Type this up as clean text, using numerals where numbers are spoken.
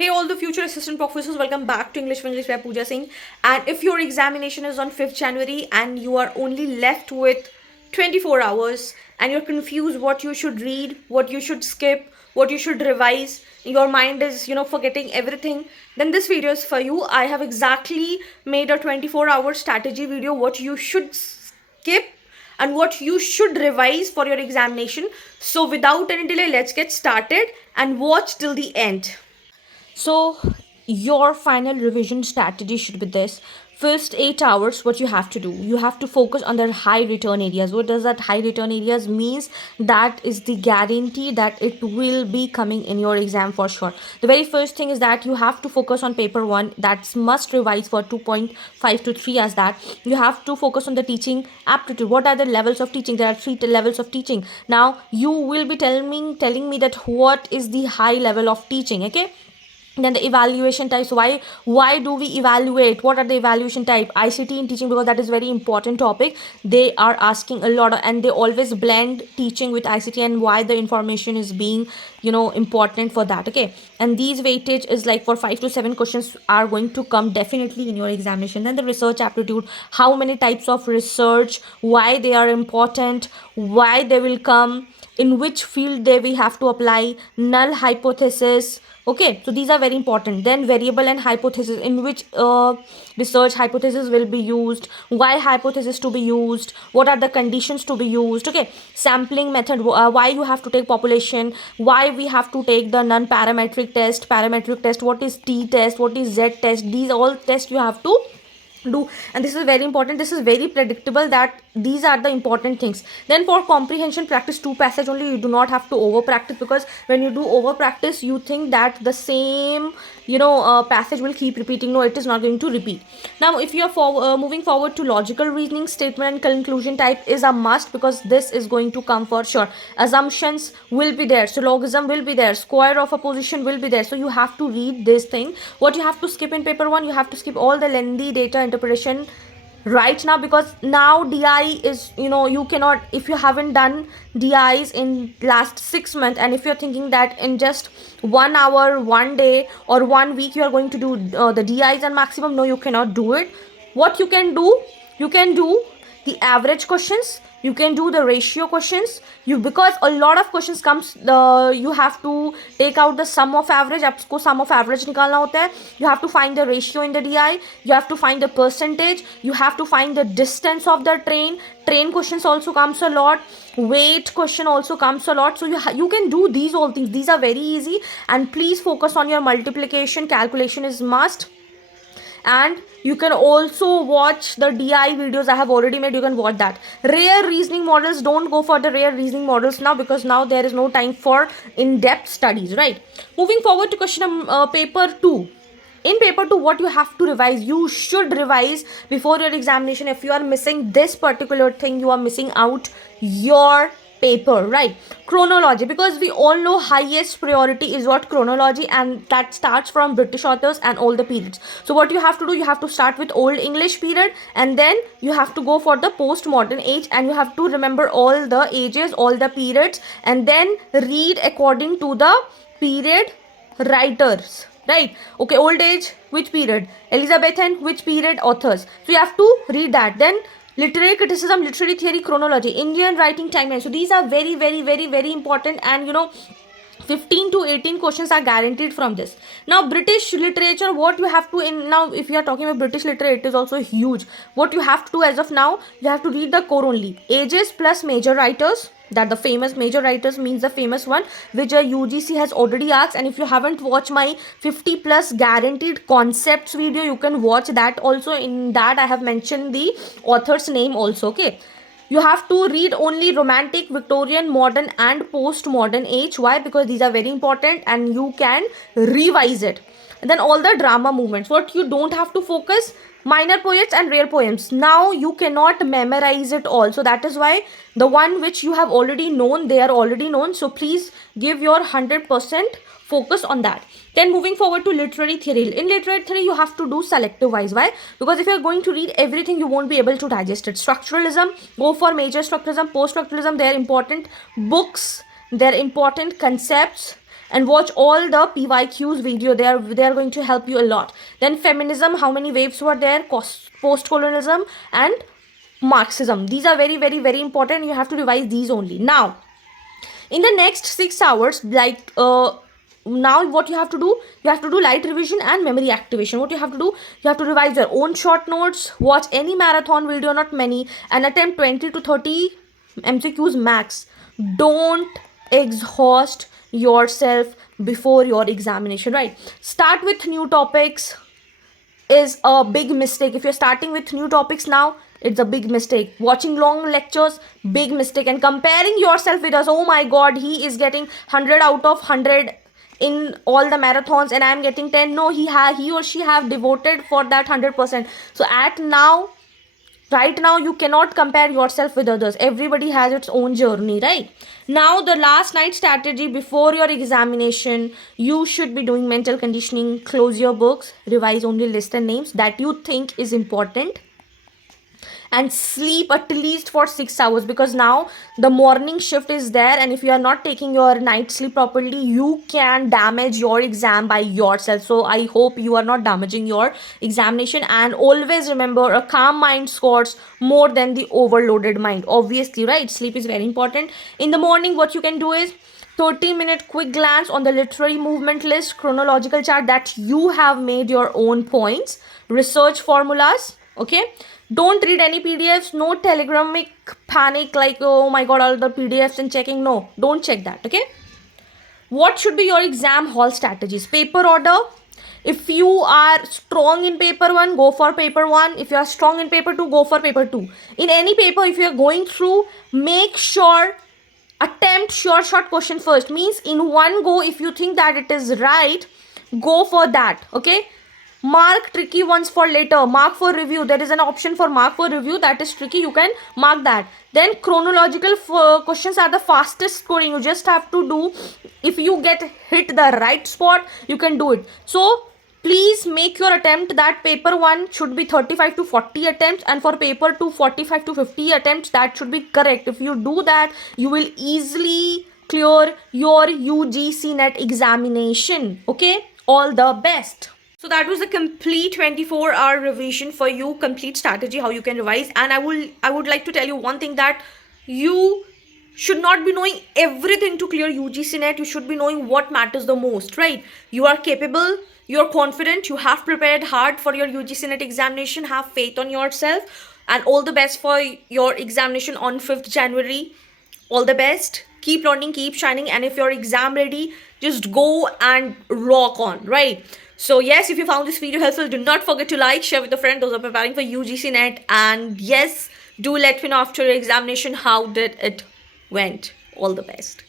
Hey, all the future assistant professors, welcome back to English for English by Pooja Singh. And if your examination is on 5th January and you are only left with 24 hours and you're confused what you should read, what you should skip, what you should revise, your mind is, forgetting everything, then this video is for you. I have exactly made a 24-hour strategy video, what you should skip and what you should revise for your examination. So without any delay, let's get started and watch till the end. So, your final revision strategy should be this. First 8 hours, what you have to do, you have to focus on the high return areas. What does that high return areas means? That is the guarantee that it will be coming in your exam for sure. The very first thing is that you have to focus on paper 1. That's must revise for 2.5 to 3 as that. You have to focus on the teaching aptitude. What are the levels of teaching? There are 3 levels of teaching. Now, you will be telling me that what is the high level of teaching, okay? Then the evaluation types. Why do we evaluate? What are the evaluation type? ICT in teaching, because that is very important topic. They are asking a lot and they always blend teaching with ICT, and why the information is being important for that. Okay, and these weightage is like for 5 to 7 questions are going to come definitely in your examination. Then the research aptitude, how many types of research, why they are important, why they will come, in which field they we have to apply, null hypothesis. Okay, so these are very important. Then variable and hypothesis, in which research hypothesis will be used, why hypothesis to be used, what are the conditions to be used. Okay, sampling method, why you have to take population, why we have to take the non-parametric test, what is t test, what is z test. These all tests you have to do, and this is very important. This is very predictable that these are the important things. Then for comprehension, practice 2 passage only. You do not have to over practice, because when you do over practice you think that the same passage will keep repeating. No, it is not going to repeat. Now if you are moving forward to logical reasoning, statement and conclusion type is a must, because this is going to come for sure. Assumptions will be there, syllogism will be there, square of a position will be there, so you have to read this thing. What you have to skip in paper 1, you have to skip all the lengthy data interpretation right now, because now DI is, you cannot, if you haven't done DIs in last 6 months, and if you're thinking that in just 1 hour, 1 day or 1 week you are going to do the DIs and maximum, no, you cannot do it. What you can do, you can do the average questions, you can do the ratio questions, because a lot of questions comes, you have to take out the sum of average. आपको sum of average निकालना होता है. You have to find the ratio in the DI, you have to find the percentage, you have to find the distance of the train questions also comes a lot, weight question also comes a lot. So you can do these all things. These are very easy, and please focus on your multiplication. Calculation is must. And you can also watch the DI videos I have already made. You can watch that. Rare reasoning models, don't go for the rare reasoning models now, because now there is no time for in-depth studies, right? Moving forward to question paper 2. In paper 2, what you have to revise, you should revise before your examination. If you are missing this particular thing, you are missing out your paper, right? Chronology, because we all know highest priority is what chronology, and that starts from British authors and all the periods. So what you have to do, you have to start with Old English period, and then you have to go for the postmodern age, and you have to remember all the ages, all the periods, and then read according to the period writers, right? Okay, old age, which period? Elizabethan, which period authors? So you have to read that. Then literary criticism, literary theory, chronology, Indian writing timeline. So these are very, very, very, very important, and 15 to 18 questions are guaranteed from this. Now British literature, what you have to, now if you are talking about British literature, it is also huge. What you have to do as of now, you have to read the core only. Ages plus major writers, that the famous major writers means the famous one, which UGC has already asked. And if you haven't watched my 50 plus guaranteed concepts video, you can watch that also. In that I have mentioned the author's name also. Okay, you have to read only romantic, Victorian, modern and postmodern age. Why? Because these are very important and you can revise it. And then all the drama movements, what you don't have to focus, minor poets and rare poems. Now you cannot memorize it all, so that is why the one which you have already known, they are already known. So please give your 100% focus on that. Then moving forward to literary theory. In literary theory, you have to do selective wise. Why? Because if you are going to read everything, you won't be able to digest it. Structuralism, go for major structuralism, post structuralism. They are important books, they are important concepts, and watch all the PYQs video. They are going to help you a lot. Then feminism, how many waves were there, post-colonialism, and Marxism. These are very, very, very important. You have to revise these only. Now, in the next 6 hours, like now what you have to do, you have to do light revision and memory activation. What you have to do, you have to revise your own short notes, watch any marathon video, not many, and attempt 20 to 30 MCQs max. Don't exhaust yourself before your examination, right? Start with new topics is a big mistake. If you're starting with new topics now, it's a big mistake. Watching long lectures, big mistake. And comparing yourself with us, oh my god, he is getting 100 out of 100 in all the marathons and I'm getting 10. No, he or she have devoted for that 100%. So right now you cannot compare yourself with others. Everybody has its own journey, right? Now the last night strategy before your examination, you should be doing mental conditioning. Close your books, revise only list and names that you think is important, and sleep at least for 6 hours, because now the morning shift is there, and if you are not taking your night sleep properly, you can damage your exam by yourself. So I hope you are not damaging your examination. And always remember, a calm mind scores more than the overloaded mind, obviously, right? Sleep is very important. In the morning, what you can do is 30-minute quick glance on the literary movement list, chronological chart that you have made your own points, research formulas. Okay, don't read any PDFs. No telegramic panic like, oh my god, all the PDFs and checking. No, don't check that. Okay, what should be your exam hall strategies? Paper order. If you are strong in paper 1, go for paper 1. If you are strong in paper 2, go for paper 2. In any paper, if you are going through, make sure attempt sure short question first. Means in one go, if you think that it is right, go for that. Okay, mark tricky ones for later. Mark for review. There is an option for mark for review that is tricky. You can mark that. Then chronological questions are the fastest scoring. You just have to do, if you get hit the right spot, you can do it. So please make your attempt that paper 1 should be 35 to 40 attempts, and for paper 2 45 to 50 attempts. That should be correct. If you do that, you will easily clear your UGC net examination. Okay, all the best. So that was a complete 24-hour revision for you, complete strategy how you can revise. And I would like to tell you one thing, that you should not be knowing everything to clear UGC net. You should be knowing what matters the most, right? You are capable, you're confident, you have prepared hard for your UGC net examination. Have faith on yourself, and all the best for your examination on 5th January. All the best. Keep learning, keep shining, and if you're exam ready, just go and rock on, right? So yes, if you found this video helpful, do not forget to like, share with a friend. Those are preparing for UGC net. And yes, do let me know after your examination how did it went. All the best.